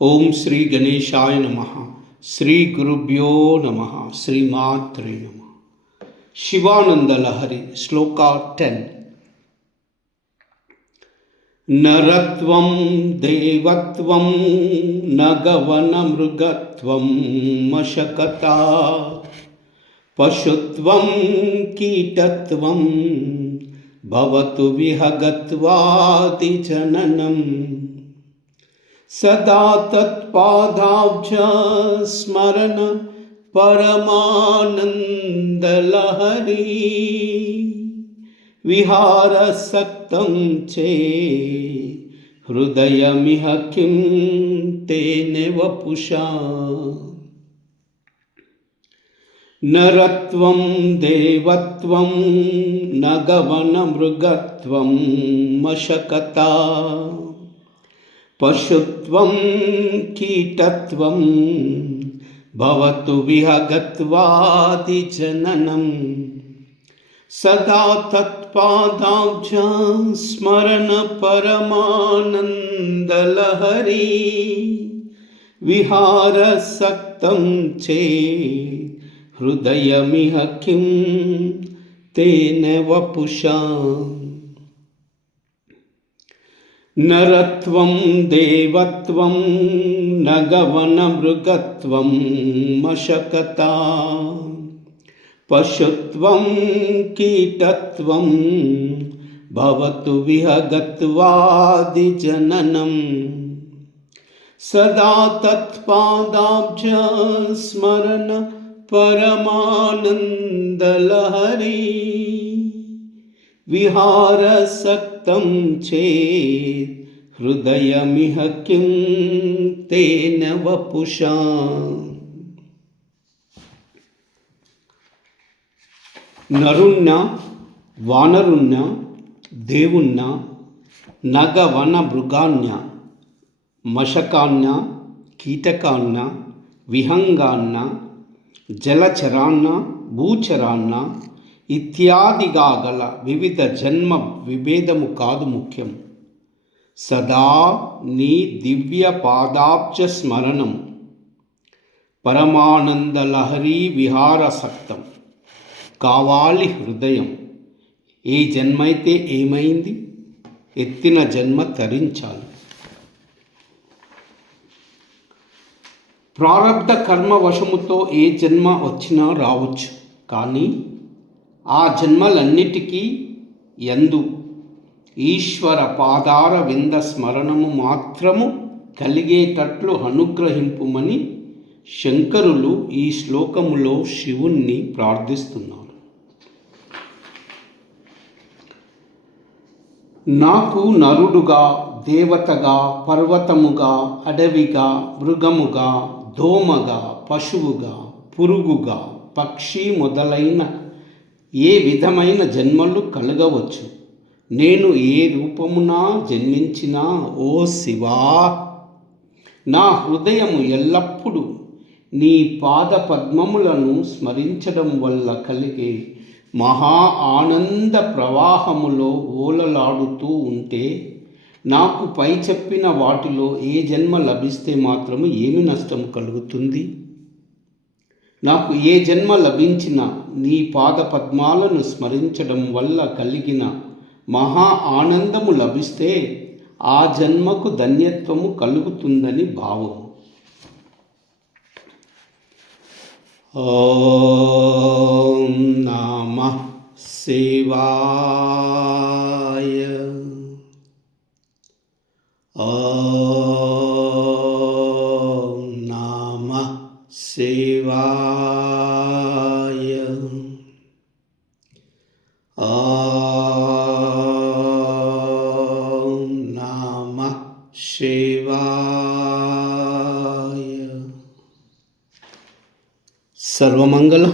ఓం శ్రీ గణేశాయ నమః. శ్రీ గురుభ్యో నమః. శ్రీమాత్రే నమః. శివానంద లహరి శ్లోక 10. నరత్వం దేవత్వం నగవన మృగత్వం మశకతా పశుత్వం కీటత్వం భవతు విహగత్వాది జననం. సదా తత్పాదాబ్జ స్మరణ పరమానందలహరి విహారసక్తం చే హృదయమిహ కిం తేన వపుషా. నరత్వం దేవత్వం నగవన మృగత్వం మశకతా పశుత్వం కీటత్వం భవతు విహగత్వాది జననం. సదా తత్పాదాబ్జ స్మరణ పరమానందలహరి విహారసక్తం చే హృదయమిహ కిం తేన వపుషా. నరత్వం దేవత్వం నగవన మృగత్వం మశకతా పశుత్వం కీటత్వం భవతు విహగత్వాది జననం. సదా తత్పాదాబ్జ స్మరణ పరమానందలహరి విహారసక్తం చేత్ హృదయమిహ కిం తేన వపుషా. నరుణ్ణా వానరుణ్ణా దేవుణ్ణా నగవన మృగాన్య మశకాన్న కీటకాన్న విహంగాన్న జలచరాన్న భూచరాన్న ఇత్యాదిగా గల వివిధ జన్మ విభేదము కాదు ముఖ్యం. సదా నీ దివ్య పాదాబ్జ స్మరణం పరమానందలహరీ విహారసక్తం కావాలి హృదయం. ఏ జన్మైతే ఏమైంది, ఎత్తిన జన్మ తరించాలి. ప్రారబ్ధ కర్మ వశముతో ఏ జన్మ వచ్చినా రావచ్చు, కానీ ఆ జన్మలన్నిటికీ యందు ఈశ్వర పాదార వింద స్మరణము మాత్రము కలిగేటట్లు అనుగ్రహింపుమని శంకరులు ఈ శ్లోకములో శివుణ్ణి ప్రార్థిస్తున్నారు. నాకు నరుడుగా, దేవతగా, పర్వతముగా, అడవిగా, మృగముగా, దోమగా, పశువుగా, పురుగుగా, పక్షి మొదలైన ఏ విధమైన జన్మలు కలగవచ్చు. నేను ఏ రూపమున జన్మించినా ఓ శివా, నా హృదయము ఎల్లప్పుడూ నీ పాద పద్మములను స్మరించడం వల్ల కలిగే మహా ఆనంద ప్రవాహములో ఓలలాడుతూ ఉంటే నాకు పై చెప్పిన వాటిలో ఏ జన్మ లభిస్తే మాత్రము ఏమి నష్టం కలుగుతుంది? నాకు ఏ జన్మ లభించినా నీ పాద పద్మాలను స్మరించడం వల్ల కలిగిన మహా ఆనందము లభిస్తే ఆ జన్మకు ధన్యత్వము కలుగుతుందని భావం. ఓం నమః శివాయ. ఓం నమః శివాయ. ఓం నమః శివాయ. సర్వమంగళ